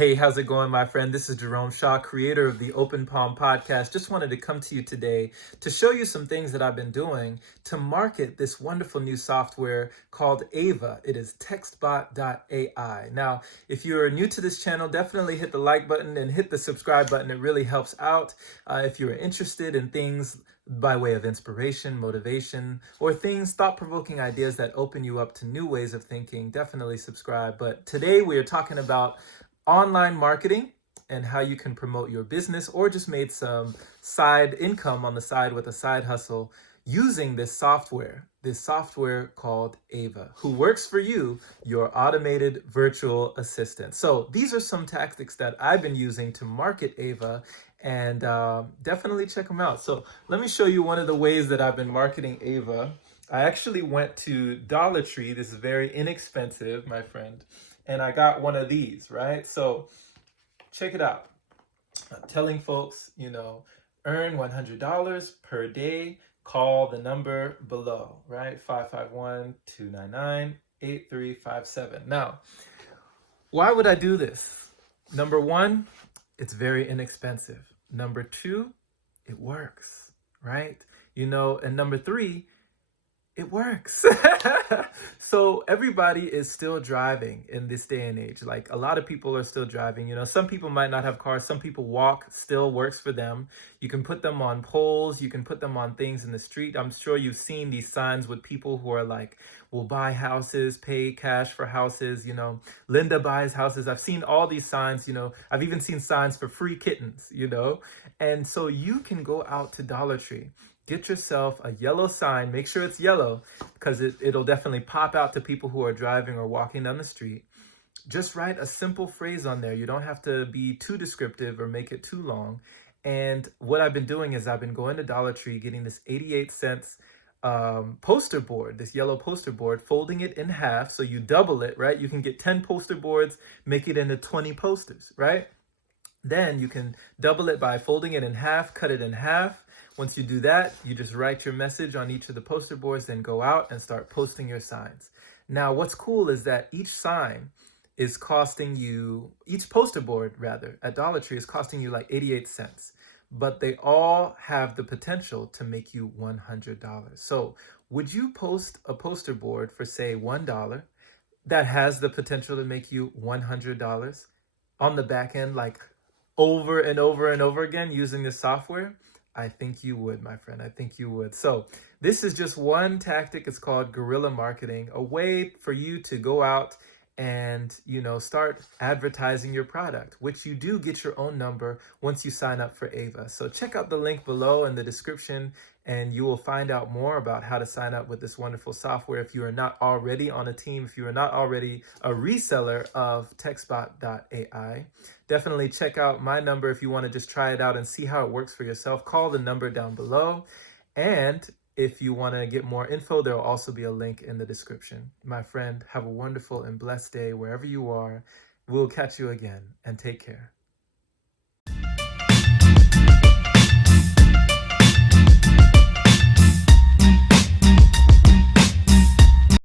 Hey, how's it going, my friend? This is Jerome Shaw, creator of the Open Palm podcast. Just wanted to come to you today to show you some things that I've been doing to market this wonderful new software called AVA. It is TextBot AI. Now, if you're new to this channel, definitely hit the like button and hit the subscribe button. It really helps out. If you're interested in things by way of inspiration, motivation, or things, thought-provoking ideas that open you up to new ways of thinking, definitely subscribe. But today we are talking about online marketing and how you can promote your business or just made some side income on the side with a side hustle using this software called AVA, who works for you, your automated virtual assistant. So these are some tactics that I've been using to market AVA, and definitely check them out. So let me show you one of the ways that I've been marketing AVA. I actually went to Dollar Tree. This is very inexpensive, my friend. And I got one of these, right? So check it out. I'm telling folks, earn $100 per day. Call the number below, right? 551-299-8357. Now, why would I do this? Number one, it's very inexpensive. Number two, it works, right? And number three, it works. So everybody is still driving in this day and age. Like, a lot of people are still driving. Some people might not have cars. Some people walk, still works for them. You can put them on poles. You can put them on things in the street. I'm sure you've seen these signs with people who are like, will buy houses, pay cash for houses. Linda buys houses. I've seen all these signs. I've even seen signs for free kittens, And so you can go out to Dollar Tree. Get yourself a yellow sign. Make sure it's yellow because it'll definitely pop out to people who are driving or walking down the street. Just write a simple phrase on there. You don't have to be too descriptive or make it too long. And what I've been doing is I've been going to Dollar Tree, getting this 88 cents poster board, this yellow poster board, folding it in half. So you double it, right? You can get 10 poster boards, make it into 20 posters, right? Then you can double it by folding it in half, cut it in half. Once you do that, you just write your message on each of the poster boards, then go out and start posting your signs. Now, what's cool is that each sign is costing you, each poster board rather, at Dollar Tree is costing you like 88 cents. But they all have the potential to make you $100. So would you post a poster board for, say, $1 that has the potential to make you $100 on the back end, like over and over and over again using this software? I think you would, my friend. I think you would. So this is just one tactic. It's called guerrilla marketing, a way for you to go out and, start advertising your product, which you do get your own number once you sign up for AVA. So check out the link below in the description, and you will find out more about how to sign up with this wonderful software. If you are not already on a team, if you are not already a reseller of TextBot AI, definitely check out my number if you want to just try it out and see how it works for yourself. Call the number down below. And if you want to get more info, there will also be a link in the description. My friend, have a wonderful and blessed day wherever you are. We'll catch you again, and take care.